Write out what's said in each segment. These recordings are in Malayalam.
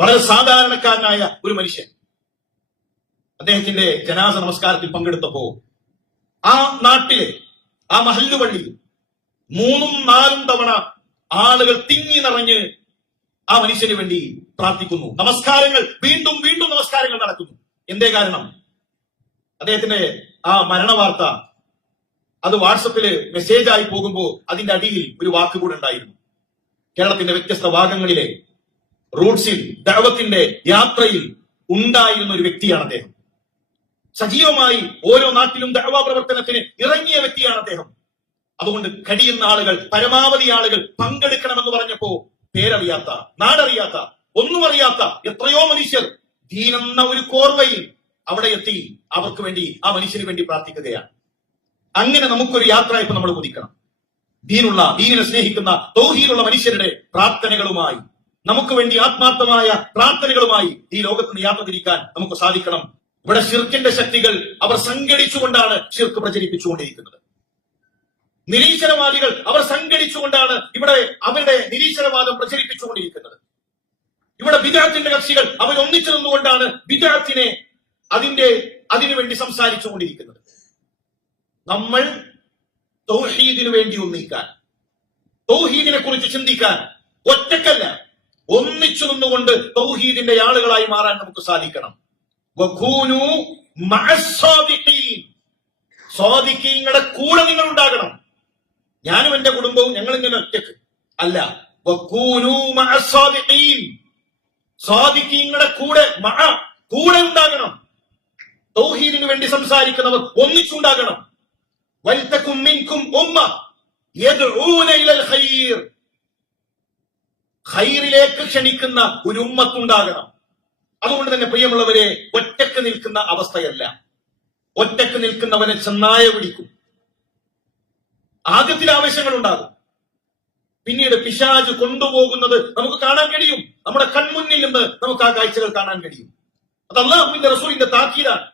വളരെ സാധാരണക്കാരനായ ഒരു മനുഷ്യൻ. അദ്ദേഹത്തിന്റെ ജനാസ നമസ്കാരത്തിൽ പങ്കെടുത്തപ്പോ ആ നാട്ടിലെ ആ മഹല്ലുപള്ളിയിൽ മൂന്നും നാലും തവണ ആളുകൾ തിങ്ങി നിറഞ്ഞ് ആ മനുഷ്യന് വേണ്ടി പ്രാർത്ഥിക്കുന്നു. നമസ്കാരങ്ങൾ വീണ്ടും വീണ്ടും നമസ്കാരങ്ങൾ നടക്കുന്നു. എന്തേ കാരണം? അദ്ദേഹത്തിന്റെ ആ മരണവാർത്ത അത് വാട്സപ്പിൽ മെസ്സേജായി പോകുമ്പോൾ അതിന്റെ അടിയിൽ ഒരു വാക്ക് കൂടെ ഉണ്ടായിരുന്നു. കേരളത്തിന്റെ വ്യത്യസ്ത ഭാഗങ്ങളിലെ റൂട്ട്സിൽ ദൈവത്തിന്റെ യാത്രയിൽ ഉണ്ടായിരുന്ന ഒരു വ്യക്തിയാണ് അദ്ദേഹം. സജീവമായി ഓരോ നാട്ടിലും ദഅവാ പ്രവർത്തനത്തിന് ഇറങ്ങിയ വ്യക്തിയാണ് അദ്ദേഹം. അതുകൊണ്ട് കടിയുന്ന ആളുകൾ പരമാവധി ആളുകൾ പങ്കെടുക്കണമെന്ന് പറഞ്ഞപ്പോ പേരറിയാത്ത നാടറിയാത്ത ഒന്നും അറിയാത്ത എത്രയോ മനുഷ്യർ ദീനെന്ന ഒരു കോർവയിൽ അവിടെ എത്തി അവർക്ക് വേണ്ടി ആ മനുഷ്യന് വേണ്ടി പ്രാർത്ഥിക്കുകയാണ്. അങ്ങനെ നമുക്കൊരു യാത്ര ഇപ്പൊ നമ്മൾ കുതിക്കണം ദീനുള്ള ദീനിനെ സ്നേഹിക്കുന്ന തോഹിയിലുള്ള മനുഷ്യരുടെ പ്രാർത്ഥനകളുമായി നമുക്ക് വേണ്ടി ആത്മാർത്ഥമായ പ്രാർത്ഥനകളുമായി ഈ ലോകത്ത് യാത്ര തിരിക്കാൻ നമുക്ക് സാധിക്കണം. ഇവിടെ ഷിർക്കിന്റെ ശക്തികൾ അവർ സംഘടിച്ചുകൊണ്ടാണ് ഷിർക്ക് പ്രചരിപ്പിച്ചുകൊണ്ടിരിക്കുന്നത്. നിരീശ്വരവാദികൾ അവർ സംഘടിച്ചുകൊണ്ടാണ് ഇവിടെ അവരുടെ നിരീശ്വരവാദം പ്രചരിപ്പിച്ചുകൊണ്ടിരിക്കുന്നത്. ഇവിടെ ബിദാത്തിന്റെ കക്ഷികൾ അവർ ഒന്നിച്ചു നിന്നുകൊണ്ടാണ് ബിദാത്തിനെ അതിന്റെ അതിനുവേണ്ടി സംസാരിച്ചുകൊണ്ടിരിക്കുന്നത്. നമ്മൾ തൗഹീദിനു വേണ്ടി ഒന്നിക്കാൻ തൗഹീദിനെ കുറിച്ച് ചിന്തിക്കാൻ ഒറ്റക്കല്ല. ഒന്നിച്ചു നിന്നുകൊണ്ട് തൗഹീദിന്റെ ആളുകളായി മാറാൻ നമുക്ക് സാധിക്കണം. സ്വാദിഖീങ്ങളുടെ കൂടെ നിങ്ങൾ ഉണ്ടാകണം. ഞാനും എന്റെ കുടുംബവും ഞങ്ങൾ ഇങ്ങനെ ഒറ്റയ്ക്ക്. അല്ല. സ്വാദിഖീങ്ങളുടെ കൂടെ കൂടെ ഉണ്ടാകണം. തൗഹീദിനു വേണ്ടി സംസാരിക്കുന്നവർ ഒന്നിച്ചുണ്ടാകണം വൽതകും മിൻകും ഉമ്മ ഇലൽ ഖൈർ. ഖൈറിലേക്ക് ക്ഷണിക്കുന്ന ഒരു ഉമ്മത്തുണ്ടാകണം. അതുകൊണ്ട് തന്നെ പ്രിയമുള്ളവരെ ഒറ്റയ്ക്ക് നിൽക്കുന്ന അവസ്ഥയല്ല. ഒറ്റയ്ക്ക് നിൽക്കുന്നവനെ ചെന്നായ പിടിക്കും. ആദ്യത്തിൽ ആവശ്യങ്ങൾ ഉണ്ടാകും പിന്നീട് പിശാജ് കൊണ്ടുപോകുന്നത് നമുക്ക് കാണാൻ കഴിയും. നമ്മുടെ കൺമുന്നിൽ നിന്ന് നമുക്ക് ആ കാഴ്ചകൾ കാണാൻ കഴിയും. അത് അള്ളാഹുവിന്റെ റസൂലിന്റെ താക്കീതാണ്.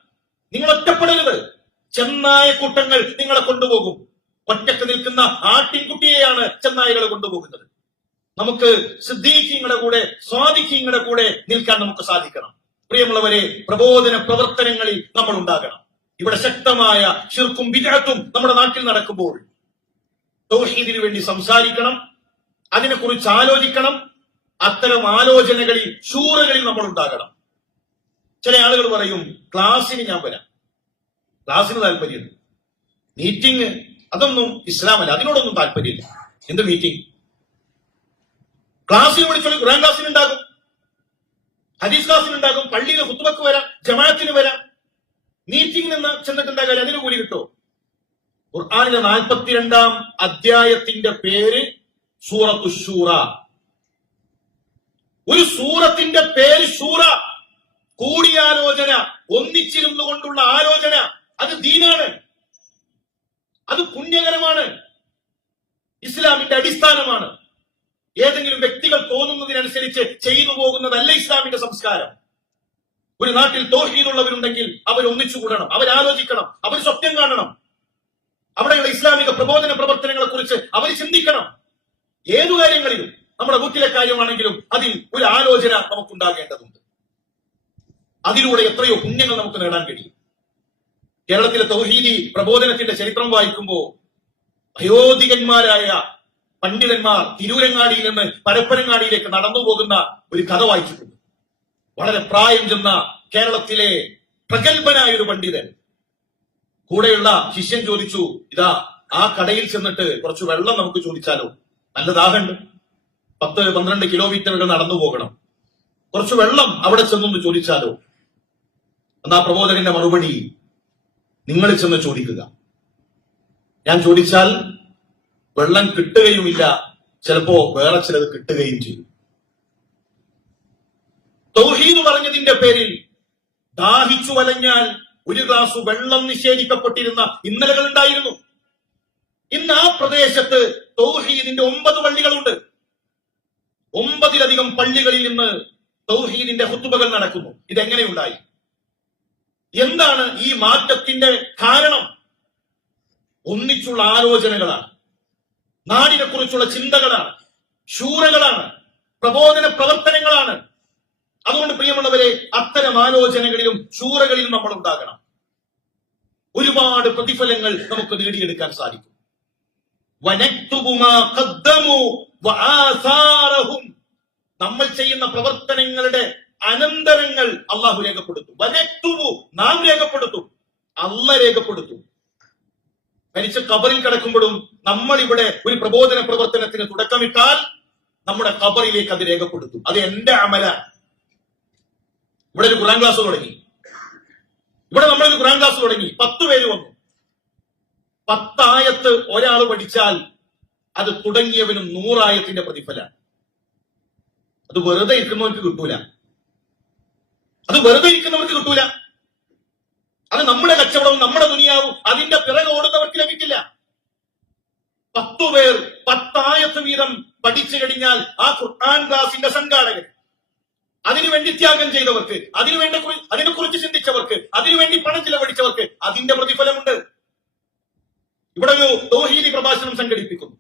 നിങ്ങൾ ഒറ്റപ്പെടരുത്. ചെന്നായ കൂട്ടങ്ങൾ നിങ്ങളെ കൊണ്ടുപോകും. ഒറ്റയ്ക്ക് നിൽക്കുന്ന ആട്ടിൻകുട്ടിയെയാണ് ചെന്നായകളെ കൊണ്ടുപോകുന്നത്. നമുക്ക് സിദ്ദീഖിങ്ങളുടെ കൂടെ സ്വാദിഖിങ്ങളുടെ കൂടെ നിൽക്കാൻ നമുക്ക് സാധിക്കണം. പ്രിയമുള്ളവരെ പ്രബോധന പ്രവർത്തനങ്ങളിൽ നമ്മൾ ഉണ്ടാകണം. ഇവിടെ ശക്തമായ ശിർക്കും വിജയത്തും നമ്മുടെ നാട്ടിൽ നടക്കുമ്പോൾ തൗഹീദിനു വേണ്ടി സംസാരിക്കണം അതിനെക്കുറിച്ച് ആലോചിക്കണം അത്തരം ആലോചനകളിൽ ശൂറകളിൽ നമ്മൾ ഉണ്ടാകണം. ചില ആളുകൾ പറയും ക്ലാസ്സിന് ഞാൻ വരാം. ക്ലാസ്സിന് താല്പര്യമുണ്ട് മീറ്റിംഗ് അതൊന്നും ഇസ്ലാമല്ല അതിനോടൊന്നും താല്പര്യമില്ല. എന്ത് മീറ്റിംഗ്? ക്ലാസ്സിന് വിളിച്ചോളി ഖുറാൻ ക്ലാസ്സിൽ ഉണ്ടാകും. ഹദീസ് ക്ലാസ്സിൽ ഉണ്ടാകും. പള്ളിയിൽ ഹുത്തുബക്ക് വരാം ജമാഅത്തിന് വരാം. മീറ്റിംഗ് നിന്ന് ചെന്നിട്ടുണ്ടാകാൻ അതിന് കൂലി കിട്ടോ. ഖുർആാനിലെ നാൽപ്പത്തിരണ്ടാം അധ്യായത്തിന്റെ പേര് സൂറത്തു ഷൂറ ഒരു സൂറത്തിന്റെ പേര് ഷൂറ കൂടിയാലോചന ഒന്നിച്ചിരുന്നു കൊണ്ടുള്ള ആലോചന. അത് ദീനാണ്. അത് പുണ്യകരമാണ്. ഇസ്ലാമിന്റെ അടിസ്ഥാനമാണ്. ഏതെങ്കിലും വ്യക്തികൾ തോന്നുന്നതിനനുസരിച്ച് ചെയ്തു പോകുന്നതല്ല ഇസ്ലാമിന്റെ സംസ്കാരം. ഒരു നാട്ടിൽ തോഹീദുള്ളവരുണ്ടെങ്കിൽ അവർ ഒന്നിച്ചുകൂടണം അവരാലോചിക്കണം അവർ സ്വപ്നം കാണണം. അവിടെയുള്ള ഇസ്ലാമിക പ്രബോധന പ്രവർത്തനങ്ങളെ കുറിച്ച് അവർ ചിന്തിക്കണം. ഏതു കാര്യങ്ങളിലും നമ്മുടെ വീട്ടിലെ കാര്യമാണെങ്കിലും അതിൽ ഒരു ആലോചന നമുക്കുണ്ടാകേണ്ടതുണ്ട്. അതിലൂടെ എത്രയോ പുണ്യങ്ങൾ നമുക്ക് നേടാൻ കഴിയും. കേരളത്തിലെ തൗഹീദി പ്രബോധനത്തിന്റെ ചരിത്രം വായിക്കുമ്പോൾ വയോധികന്മാരായ പണ്ഡിതന്മാർ തിരൂരങ്ങാടിയിൽ നിന്ന് പരപ്പനങ്ങാടിയിലേക്ക് നടന്നു പോകുന്ന ഒരു കഥ വായിച്ചിട്ടുണ്ട്. വളരെ പ്രായം ചെന്ന കേരളത്തിലെ പ്രഗത്ഭനായ ഒരു പണ്ഡിതൻ. കൂടെയുള്ള ശിഷ്യൻ ചോദിച്ചു ഇതാ ആ കടയിൽ ചെന്നിട്ട് കുറച്ച് വെള്ളം നമുക്ക് ചോദിച്ചാലോ? നല്ല ദാഹമുണ്ട് പത്ത് പന്ത്രണ്ട് കിലോമീറ്ററുകൾ നടന്നു പോകണം. കുറച്ച് വെള്ളം അവിടെ ചെന്നൊന്ന് ചോദിച്ചാലോ? എന്നാ പ്രബോധകന്റെ മറുപടി നിങ്ങൾ ചെന്ന് ചോദിക്കുക. ഞാൻ ചോദിച്ചാൽ വെള്ളം കിട്ടുകയുമില്ല ചിലപ്പോ വേറെ ചിലത് കിട്ടുകയും ചെയ്യും. തൗഹീദ് പറഞ്ഞതിന്റെ പേരിൽ ദാഹിച്ചു വലഞ്ഞാൽ ഒരു ഗ്ലാസ് വെള്ളം നിഷേധിക്കപ്പെട്ടിരുന്ന ഇന്നലകൾ ഉണ്ടായിരുന്നു. ഇന്ന് ആ പ്രദേശത്ത് തൗഹീദിന്റെ ഒമ്പത് പള്ളികളുണ്ട്. ഒമ്പതിലധികം പള്ളികളിൽ നിന്ന് തൗഹീദിന്റെ ഹുത്തുബകൾ നടക്കുന്നു. ഇതെങ്ങനെയുണ്ടായി എന്താണ് ഈ മാറ്റത്തിന്റെ കാരണം? ഒന്നിച്ചുള്ള ആലോചനകളാണ്. നാടിനെ കുറിച്ചുള്ള ചിന്തകളാണ് ശൂരകളാണ് പ്രബോധന പ്രവർത്തനങ്ങളാണ്. അതുകൊണ്ട് പ്രിയമുള്ളവരെ അത്തരം ആലോചനകളിലും ശൂരകളിലും നമ്മൾ ഉണ്ടാകണം. ഒരുപാട് പ്രതിഫലങ്ങൾ നമുക്ക് നേടിയെടുക്കാൻ സാധിക്കും. നമ്മൾ ചെയ്യുന്ന പ്രവർത്തനങ്ങളുടെ അനന്തരങ്ങൾ അള്ളാഹു രേഖപ്പെടുത്തും. വനക്തുവു നാം രേഖപ്പെടുത്തും. അല്ല രേഖപ്പെടുത്തും. മരിച്ച കബറിൽ കിടക്കുമ്പോഴും നമ്മൾ ഇവിടെ ഒരു പ്രബോധന പ്രവർത്തനത്തിന് തുടക്കമിട്ടാൽ നമ്മുടെ കബറിലേക്ക് അത് രേഖപ്പെടുത്തും. അത് എന്റെ അമല. ഇവിടെ ഒരു ഖുറാൻ ക്ലാസ് തുടങ്ങി. ഇവിടെ നമ്മളൊരു ഖുറാൻ ക്ലാസ് തുടങ്ങി. പത്ത് പേര് വന്നു. പത്തായത്ത് ഒരാൾ പഠിച്ചാൽ അത് തുടങ്ങിയവനും നൂറായത്തിന്റെ പ്രതിഫലാണ് അത് വെറുതെ ഇരിക്കുന്നവർക്ക് കിട്ടൂല. അത് വെറുതെ ഇരിക്കുന്നവർക്ക് കിട്ടൂല. അത് നമ്മുടെ കച്ചവടവും നമ്മുടെ ദുനിയാവും. അതിന്റെ പിറകെ ഓടുന്നവർക്ക് ലഭിക്കില്ല. പത്തു പേർ പത്തായത്ത് വീതം പഠിച്ചു കഴിഞ്ഞാൽ ആ ഖുർആൻ ക്ലാസിന്റെ സംഘാടകർ അതിനുവേണ്ടി ത്യാഗം ചെയ്തവർക്ക് അതിനുവേണ്ടി അതിനെ കുറിച്ച് ചിന്തിച്ചവർക്ക് അതിനുവേണ്ടി പണം ചിലവഴിച്ചവർക്ക് അതിന്റെ പ്രതിഫലമുണ്ട്. ഇവിടെ ഒരു തോഹീദി പ്രഭാഷണം സംഘടിപ്പിക്കുന്നു.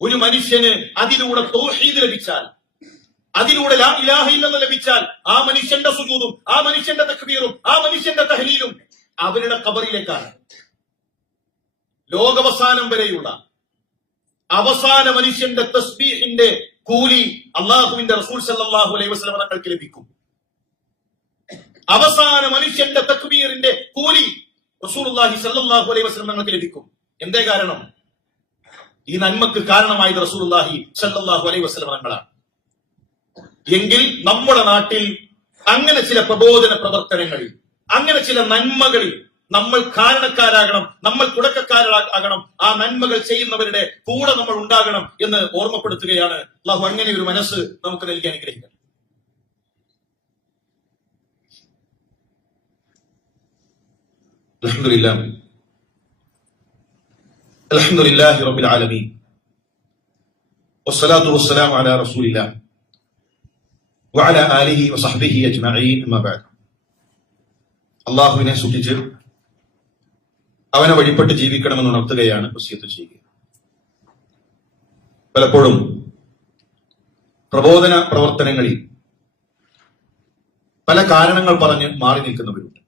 ഒരു മനുഷ്യന് അതിലൂടെ തോഹീദ് ലഭിച്ചാൽ അതിലൂടെ ലാ ഇലാഹ ഇല്ലെന്ന് ലഭിച്ചാൽ ആ മനുഷ്യന്റെ സുജൂതും ആ മനുഷ്യന്റെ തക്ബീറും ആ മനുഷ്യന്റെ തഹലീലും അവരുടെ കബറിലേക്കാണ് ലോകവസാനം വരെയുള്ള അവസാന മനുഷ്യന്റെ തസ്ബീഹിന്റെ കൂലി അള്ളാഹുവിന്റെ റസൂൽ സല്ലാഹു അലൈഹി വസ്ലം തങ്ങൾക്ക് ലഭിക്കും. അവസാന മനുഷ്യന്റെ തക്ബീറിന്റെ കൂലി റസൂലുള്ളാഹി സല്ലാഹു അലൈഹി വസ്ലം തങ്ങൾക്ക് ലഭിക്കും. എന്തേ കാരണം? ഈ നന്മക്ക് കാരണമായത് റസൂലുള്ളാഹി സല്ലല്ലാഹു അലൈഹി വസല്ലം തങ്ങളാണ്. എങ്കിൽ നമ്മുടെ നാട്ടിൽ അങ്ങനെ ചില പ്രബോധന പ്രവർത്തനങ്ങളിൽ അങ്ങനെ ചില നന്മകളിൽ നമ്മൾ കാരണക്കാരാകണം നമ്മൾ തുടക്കക്കാരാകണം ആ നന്മകൾ ചെയ്യുന്നവരുടെ കൂടെ നമ്മൾ ഉണ്ടാകണം എന്ന് ഓർമ്മപ്പെടുത്തുകയാണ് അള്ളാഹു അങ്ങനെ ഒരു മനസ്സ് നമുക്ക് നൽകി അനുഗ്രഹിക്കണം الحمد لله الحمد لله رب العالمين والصلاة والسلام على رسول الله وعلى آله وصحبه أجمعين أما بعد അള്ളാഹുവിനെ സൂക്ഷിച്ച് അവനെ വഴിപ്പെട്ട് ജീവിക്കണമെന്ന് ഉണർത്തുകയാണ് വസിയത്ത് ചെയ്യുക. പലപ്പോഴും പ്രബോധന പ്രവർത്തനങ്ങളിൽ പല കാരണങ്ങൾ പറഞ്ഞ് മാറി നിൽക്കുന്നവരുണ്ട്.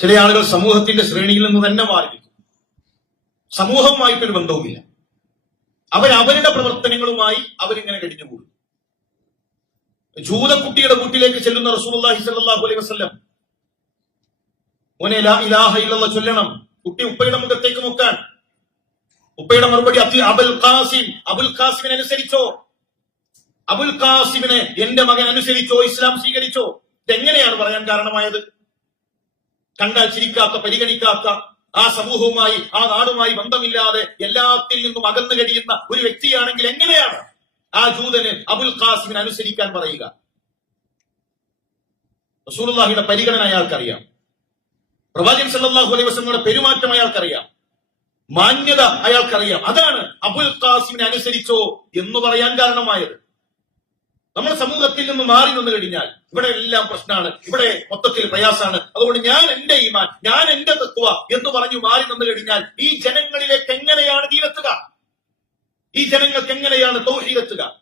ചില ആളുകൾ സമൂഹത്തിന്റെ ശ്രേണിയിൽ നിന്ന് തന്നെ മാറി നിൽക്കും സമൂഹവുമായിട്ടൊരു ബന്ധവുമില്ല. അവരവരുടെ പ്രവർത്തനങ്ങളുമായി അവരിങ്ങനെ കഴിഞ്ഞുകൂടും ജൂതക്കുട്ടിയുടെ കുട്ടിലേക്ക് ചെല്ലുന്ന റസൂലുള്ളാഹി സല്ലാഹു അലൈഹി വസല്ലം മോനെ ലാ ഇലാഹ ഇല്ലെന്ന് ചൊല്ലണം. കുട്ടി ഉപ്പയുടെ മുഖത്തേക്ക് നോക്കാൻ. ഉപ്പയുടെ മറുപടി അബുൽ ഖാസിം. അബുൽ ഖാസിമിനെ അനുസരിച്ചോ? അബുൽ ഖാസിമിനെ എന്റെ മകൻ അനുസരിച്ചോ? ഇസ്ലാം സ്വീകരിച്ചോ? ഇതെങ്ങനെയാണ് പറയാൻ കാരണമായത്? കണ്ടാൽ ചിരിക്കാത്ത പരിഗണിക്കാത്ത ആ സമൂഹവുമായി ആ നാടുമായി ബന്ധമില്ലാതെ എല്ലാത്തിൽ നിന്നും അകന്നു കഴിയുന്ന ഒരു വ്യക്തിയാണെങ്കിൽ എങ്ങനെയാണ് ആ ജൂതന് അബുൽ ഖാസിമിനെ അനുസരിക്കാൻ പറയുക? റസൂലുള്ളാഹിയുടെ പരിഗണന അയാൾക്കറിയാം. പ്രവാചകൻ സല്ലല്ലാഹു അലൈഹി വസല്ലമയുടെ പെരുമാറ്റം അയാൾക്കറിയാം. മാന്യത അയാൾക്കറിയാം. അതാണ് അബുൽ ഖാസിമിനെ അനുസരിച്ചോ എന്ന് പറയാൻ കാരണമായത്. നമ്മുടെ സമൂഹത്തിൽ നിന്ന് മാറി നിന്ന് കഴിഞ്ഞാൽ ഇവിടെ എല്ലാം പ്രശ്നമാണ്. ഇവിടെ മൊത്തത്തിൽ പ്രയാസാണ് അതുകൊണ്ട് ഞാൻ എന്റെ ഈമാൻ ഞാൻ എന്റെ തത്വ എന്ന് പറഞ്ഞു മാറി നിന്ന് കഴിഞ്ഞാൽ ഈ ജനങ്ങളിലേക്ക് എങ്ങനെയാണ് തീരെത്തുക ഈ ജനങ്ങൾക്ക് എങ്ങനെയാണ് തൗഹീദെത്തുക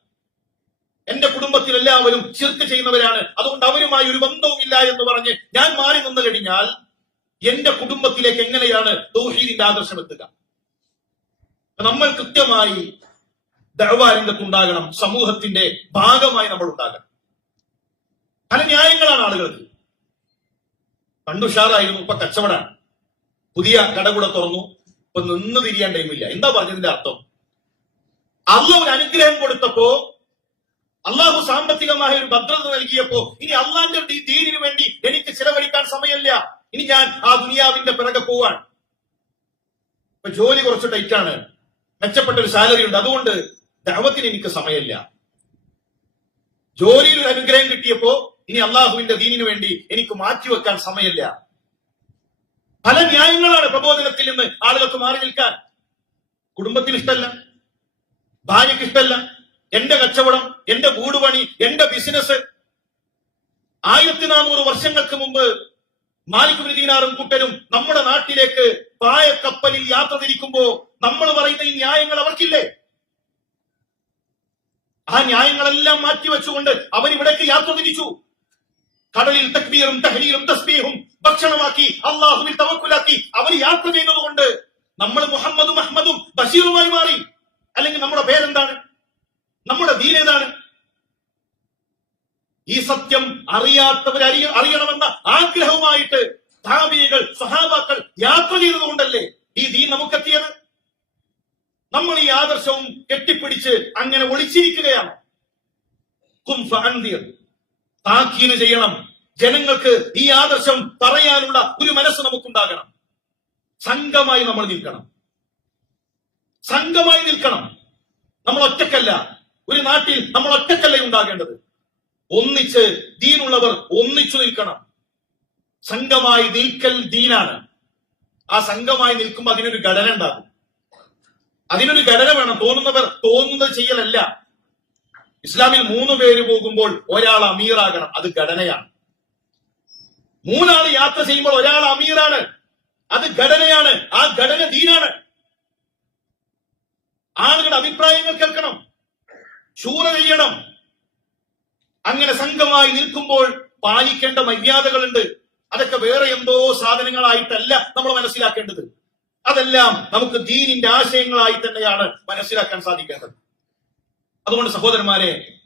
എന്റെ കുടുംബത്തിൽ എല്ലാവരും ചിർക്ക് ചെയ്യുന്നവരാണ്. അതുകൊണ്ട് അവരുമായി ഒരു ബന്ധവുമില്ല എന്ന് പറഞ്ഞ് ഞാൻ മാറി നിന്ന് കഴിഞ്ഞാൽ എന്റെ കുടുംബത്തിലേക്ക് എങ്ങനെയാണ് തൗഹീദിന്റെ ആദർശം എത്തുക? നമ്മൾ കൃത്യമായി ദഴവാരംഗത്തുണ്ടാകണം സമൂഹത്തിന്റെ ഭാഗമായി നമ്മൾ ഉണ്ടാകണം പല ന്യായങ്ങളാണ് ആളുകൾക്ക്. പണ്ടുഷാറായിരുന്നു ഇപ്പൊ കച്ചവടമാണ് പുതിയ കടകൂടെ തുറന്നു ഇപ്പൊ നിന്ന് തിരിയാൻ ടൈമില്ല എന്താ പറഞ്ഞതിന്റെ അർത്ഥം? അള്ളാഹു ഒരു അനുഗ്രഹം കൊടുത്തപ്പോ അള്ളാഹു സാമ്പത്തികമായ ഒരു ഭദ്രത നൽകിയപ്പോ ഇനി അള്ളാന്റെ ദീനിനു വേണ്ടി എനിക്ക് ചിലവഴിക്കാൻ സമയമില്ല. ഇനി ഞാൻ ആ ദുനിയാവിന്റെ പിറകെ പോവാൻ. ഇപ്പൊ ജോലി കുറച്ച് ടൈറ്റാണ് മെച്ചപ്പെട്ട ഒരു സാലറി ഉണ്ട്. അതുകൊണ്ട് ദൈവത്തിന് എനിക്ക് സമയമില്ല. ജോലിയിൽ ഒരു അനുഗ്രഹം കിട്ടിയപ്പോ ഇനി അള്ളാഹുവിന്റെ ദീനിനു വേണ്ടി എനിക്ക് മാറ്റിവെക്കാൻ സമയമില്ല. പല ന്യായങ്ങളാണ് പ്രബോധനത്തിൽ നിന്ന് ആളുകൾക്ക് മാറി നിൽക്കാൻ. കുടുംബത്തിന് ഇഷ്ടമല്ല. ഭാര്യയ്ക്ക് ഇഷ്ടമല്ല. എന്റെ കച്ചവടം എന്റെ കൂടുപണി പണി എന്റെ ബിസിനസ് ആയിരത്തി നാനൂറ് വർഷങ്ങൾക്ക് മുമ്പ് മാലിക് ദീനാറും കുട്ടനും നമ്മുടെ നാട്ടിലേക്ക് പായക്കപ്പലിൽ യാത്ര തിരിക്കുമ്പോ നമ്മൾ പറയുന്ന ഈ ന്യായങ്ങൾ അവർക്കില്ലേ? ആ ന്യായങ്ങളെല്ലാം മാറ്റിവെച്ചുകൊണ്ട് അവരിവിടേക്ക് യാത്ര തിരിച്ചു. കടലിൽ തക്ബീറും തഹരീറും തസ്ബീഹും ഭക്ഷണമാക്കി അള്ളാഹുവിൽ തവക്കുലാക്കി അവർ യാത്ര ചെയ്യുന്നത് കൊണ്ട് നമ്മൾ മുഹമ്മദും അഹമ്മദും ബഷീറുമായി മാറി അല്ലെങ്കിൽ നമ്മുടെ പേരെന്താണ് നമ്മുടെ ദീൻ ഏതാണ് ഈ സത്യം അറിയാത്തവർ അറിയ അറിയണമെന്ന ആഗ്രഹവുമായിട്ട് ധാബികൾ സഹാബാക്കൾ യാത്ര ചെയ്തതുകൊണ്ടല്ലേ ഈ ദീൻ നമുക്കെത്തിയത്? നമ്മൾ ഈ ആദർശവും കെട്ടിപ്പിടിച്ച് അങ്ങനെ ഒളിച്ചിരിക്കുകയാണ്. താക്കീന് ചെയ്യണം. ജനങ്ങൾക്ക് ഈ ആദർശം പറയാനുള്ള ഒരു മനസ്സ് നമുക്കുണ്ടാകണം. സംഘമായി നമ്മൾ നിൽക്കണം. സംഘമായി നിൽക്കണം. നമ്മൾ ഒറ്റക്കല്ല. ഒരു നാട്ടിൽ നമ്മൾ ഒറ്റക്കല്ല ഉണ്ടാകേണ്ടത്? ഒന്നിച്ച് ദീനുള്ളവർ ഒന്നിച്ചു നിൽക്കണം. സംഘമായി നിൽക്കൽ ദീനാണ്. ആ സംഘമായി നിൽക്കുമ്പോൾ അതിനൊരു ഘടന ഉണ്ടാകും. അതിനൊരു ഘടന വേണം. തോന്നുന്നവർ തോന്നുന്നത് ചെയ്യലല്ല. ഇസ്ലാമിൽ മൂന്ന് പേര് പോകുമ്പോൾ ഒരാൾ അമീറാകണം. അത് ഘടനയാണ്. മൂന്നാൾ യാത്ര ചെയ്യുമ്പോൾ ഒരാൾ അമീറാണ്. അത് ഘടനയാണ്. ആ ഘടന ദീനാണ്. ആളുകളുടെ അഭിപ്രായങ്ങൾ കേൾക്കണം. ശൂര ചെയ്യണം. അങ്ങനെ സംഘമായി നിൽക്കുമ്പോൾ പാലിക്കേണ്ട മര്യാദകളുണ്ട്. അതൊക്കെ വേറെ എന്തോ സാധനങ്ങളായിട്ടല്ല നമ്മൾ മനസ്സിലാക്കേണ്ടത്. അതെല്ലാം നമുക്ക് ദീനിന്റെ ആശയങ്ങളായി തന്നെയാണ് മനസ്സിലാക്കാൻ സാധിക്കാത്തത് അതുകൊണ്ട് സഹോദരന്മാരെ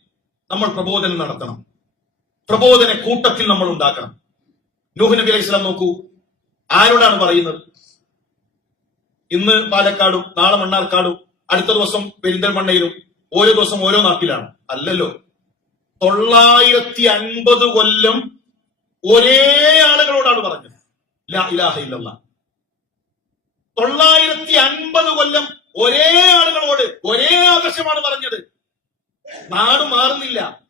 നമ്മൾ പ്രബോധനം നടത്തണം. പ്രബോധന കൂട്ടത്തിൽ നമ്മൾ ഉണ്ടാക്കണം. നൂഹ് നബി അലൈഹി സ്വലാം നോക്കൂ. ആരോടാണ് പറയുന്നത്? ഇന്ന് പാലക്കാടും നാളെ മണ്ണാർക്കാടും അടുത്ത ദിവസം പെരിന്തൽമണ്ണയിലും ഓരോ ദിവസം ഓരോ നാട്ടിലാണ്. അല്ലല്ലോ. തൊള്ളായിരത്തി അൻപത് കൊല്ലം ഒരേ ആളുകളോടാണ് പറഞ്ഞത്. ഇലാഹ തൊള്ളായിരത്തി അൻപത് കൊല്ലം ഒരേ ആളുകളോട് ഒരേ ആവശ്യമാണ് പറഞ്ഞത്. നാട് മാറുന്നില്ല.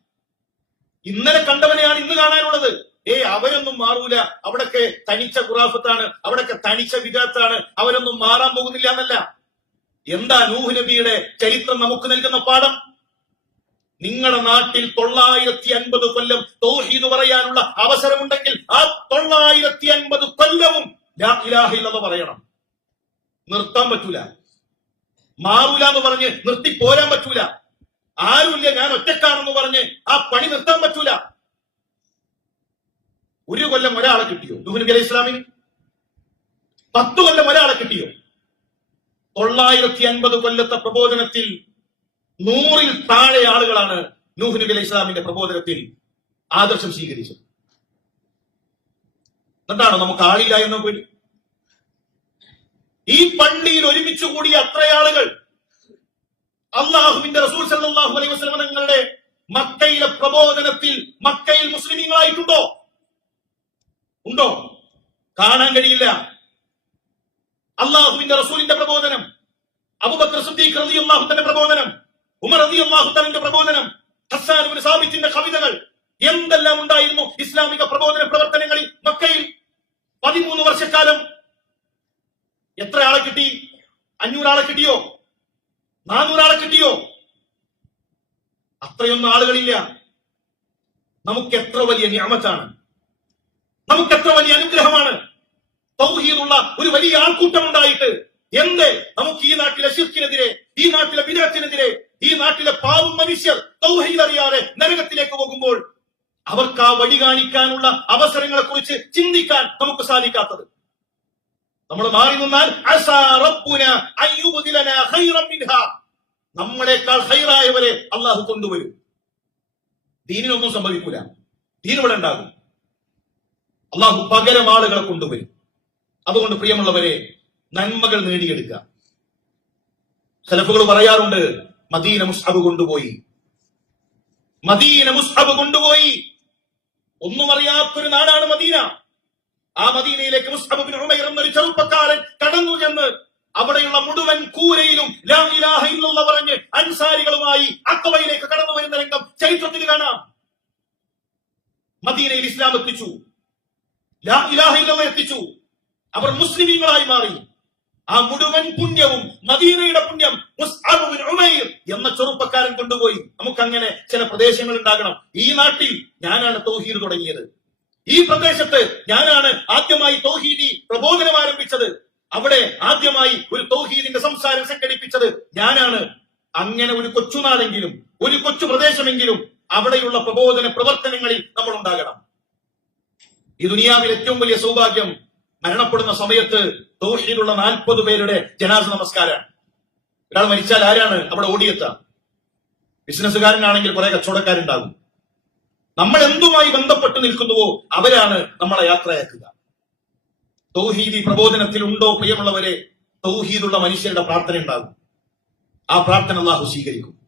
ഇന്നലെ കണ്ടവനെയാണ് ഇന്ന് കാണാനുള്ളത്. ഏ അവരൊന്നും മാറൂല. അവിടൊക്കെ തനിച്ച ഖുറാഫത്താണ്. അവിടൊക്കെ തനിച്ച വിദാത്താണ് അവരൊന്നും മാറാൻ പോകുന്നില്ല എന്നല്ല. എന്താ നൂഹ് നബിയുടെ ചരിത്രം നമുക്ക് നൽകുന്ന പാഠം? നിങ്ങളുടെ നാട്ടിൽ തൊള്ളായിരത്തി അൻപത് കൊല്ലം തോഹീദ് പറയാനുള്ള അവസരമുണ്ടെങ്കിൽ ആ തൊള്ളായിരത്തി അൻപത് കൊല്ലവും പറയണം. നിർത്താൻ പറ്റൂല. മാറൂല എന്ന് പറഞ്ഞ് നിർത്തി പോരാൻ പറ്റൂല. ആരുമില്ല ഞാൻ ഒറ്റക്കാണെന്ന് പറഞ്ഞ് ആ പണി നിർത്താൻ പറ്റൂല. ഒരു കൊല്ലം ഒരാളെ കിട്ടിയോ? നൂഹ് നബി അലൈഹി ഇസ്ലാമിന് പത്ത് കൊല്ലം ഒരാളെ കിട്ടിയോ? തൊള്ളായിരത്തി അൻപത് കൊല്ലത്തെ പ്രബോധനത്തിൽ നൂറിൽ താഴെ ആളുകളാണ് നൂഹ് നബി അലൈഹി ഇസ്ലാമിന്റെ പ്രബോധനത്തിൽ ആദർശം സ്വീകരിച്ചത്. എന്നിട്ടാണോ നമുക്ക് ആളില്ല എന്ന പേടി? ഈ പള്ളിയിൽ ഒരുമിച്ച് കൂടിയ അത്ര ആളുകൾ അള്ളാഹുവിന്റെ റസൂൽ സല്ലാഹു അലൈഹി വസ്ലമ തങ്ങളുടെ മക്കയിലെ പ്രബോധനത്തിൽ മക്കയിൽ മുസ്ലിമീങ്ങളായിട്ടുണ്ടോ? ഉണ്ടോ? കാണാൻ കഴിയില്ല. അള്ളാഹുവിന്റെ റസൂലിന്റെ പ്രബോധനം അബൂബക്കർ സുദ്ദീഖ് റളിയല്ലാഹു തന്റെ പ്രബോധനം ഉമർ റളിയല്ലാഹു തന്റെ പ്രബോധനം ഒരു സാബിത്തിന്റെ കവിതകൾ എന്തെല്ലാം ഉണ്ടായിരുന്നു ഇസ്ലാമിക പ്രബോധന പ്രവർത്തനങ്ങളിൽ മക്കയിൽ? പതിമൂന്ന് വർഷക്കാലം എത്ര ആളെ കിട്ടി? അഞ്ഞൂറാളെ കിട്ടിയോ? നാനൂറാളെ കിട്ടിയോ? അത്രയൊന്നും ആളുകളില്ല. നമുക്ക് എത്ര വലിയ ഞാമത്താണ് നമുക്ക് എത്ര വലിയ അനുഗ്രഹമാണ്? ഒരു വലിയ ആൾക്കൂട്ടം ഉണ്ടായിട്ട് എന്ത്? നമുക്ക് ഈ നാട്ടിലെ ശിർക്കിനെതിരെ ഈ നാട്ടിലെ വിനാറ്റിനെതിരെ ഈ നാട്ടിലെ പാവം മനുഷ്യർ അറിയാതെ നരകത്തിലേക്ക് പോകുമ്പോൾ അവർക്ക് ആ വഴി കാണിക്കാനുള്ള അവസരങ്ങളെ കുറിച്ച് ചിന്തിക്കാൻ നമുക്ക് സാധിക്കാത്തത്. നമ്മൾ മാറി നിന്നാൽ നമ്മളെക്കാൾ ഹൈറായവരെ അള്ളാഹു കൊണ്ടുവരും. ദീനിനൊന്നും സംഭവിക്കൂല. ദീൻ ഇവിടെ ഉണ്ടാകും. അള്ളാഹു പകരം ആളുകളെ കൊണ്ടുവരും. അതുകൊണ്ട് പ്രിയമുള്ളവരെ നന്മകൾ നേടിയെടുക്കുക സലഫുകൾ പറയാറുണ്ട് മദീന മുസ്ഹബ് കൊണ്ടുപോയി. മദീന മുസ്ഹബ് കൊണ്ടുപോയി. ഒന്നും അറിയാത്തൊരു നാടാണ് മദീന. ആ മദീനയിലേക്ക് മുസ്ഹബ് ബിൻ ഉമൈർ എന്നൊരു ചെറുപ്പക്കാരൻ കടന്നു ചെന്ന് അവിടെയുള്ള മുഴുവൻ കൂരയിലും ഇല്ലല്ലാഹ് പറഞ്ഞ് അൻസാരികളുമായി അക്കവയിലേക്ക് കടന്നു വരുന്ന രംഗം ചരിത്രത്തിൽ കാണാം. മദീനയിൽ ഇസ്ലാം എത്തിച്ചു. എത്തിച്ചു. അവർ മുസ്ലിമീങ്ങളായി മാറി. ആ മുഴുവൻ പുണ്യവും മദീനയുടെ പുണ്യം എന്ന ചെറുപ്പക്കാരൻ കൊണ്ടുപോയി. നമുക്ക് അങ്ങനെ ചില പ്രദേശങ്ങൾ ഉണ്ടാകണം. ഈ നാട്ടിൽ ഞാനാണ് തൗഹീദ് തുടങ്ങിയത്. ഈ പ്രദേശത്ത് ഞാനാണ് ആദ്യമായി തൗഹീദി പ്രബോധനം ആരംഭിച്ചത്. അവിടെ ആദ്യമായി ഒരു തൗഹീദിന്റെ സംസാരം സംഘടിപ്പിച്ചത് ഞാനാണ്. അങ്ങനെ ഒരു കൊച്ചുനാടെങ്കിലും ഒരു കൊച്ചു പ്രദേശമെങ്കിലും അവിടെയുള്ള പ്രബോധന പ്രവർത്തനങ്ങളിൽ നമ്മൾ ഉണ്ടാകണം. ഈ ദുനിയാവിൽ ഏറ്റവും വലിയ സൗഭാഗ്യം മരണപ്പെടുന്ന സമയത്ത് തൗഹീദുള്ള നാൽപ്പത് പേരുടെ ജനാസ നമസ്കാരമാണ് ഒരാൾ മരിച്ചാൽ ആരാണ് അവിടെ ഓടിയെത്ത ബിസിനസ്സുകാരനാണെങ്കിൽ കുറെ കച്ചവടക്കാരുണ്ടാകും. നമ്മൾ എന്തുമായി ബന്ധപ്പെട്ട് നിൽക്കുന്നുവോ അവരാണ് നമ്മളെ യാത്രയാക്കുക. തൗഹീദി പ്രബോധനത്തിൽ ഉണ്ടോ പ്രിയമുള്ളവരെ? തൗഹീദുള്ള മനുഷ്യരുടെ പ്രാർത്ഥന ഉണ്ടാകും ആ പ്രാർത്ഥന അള്ളാഹു സ്വീകരിക്കും.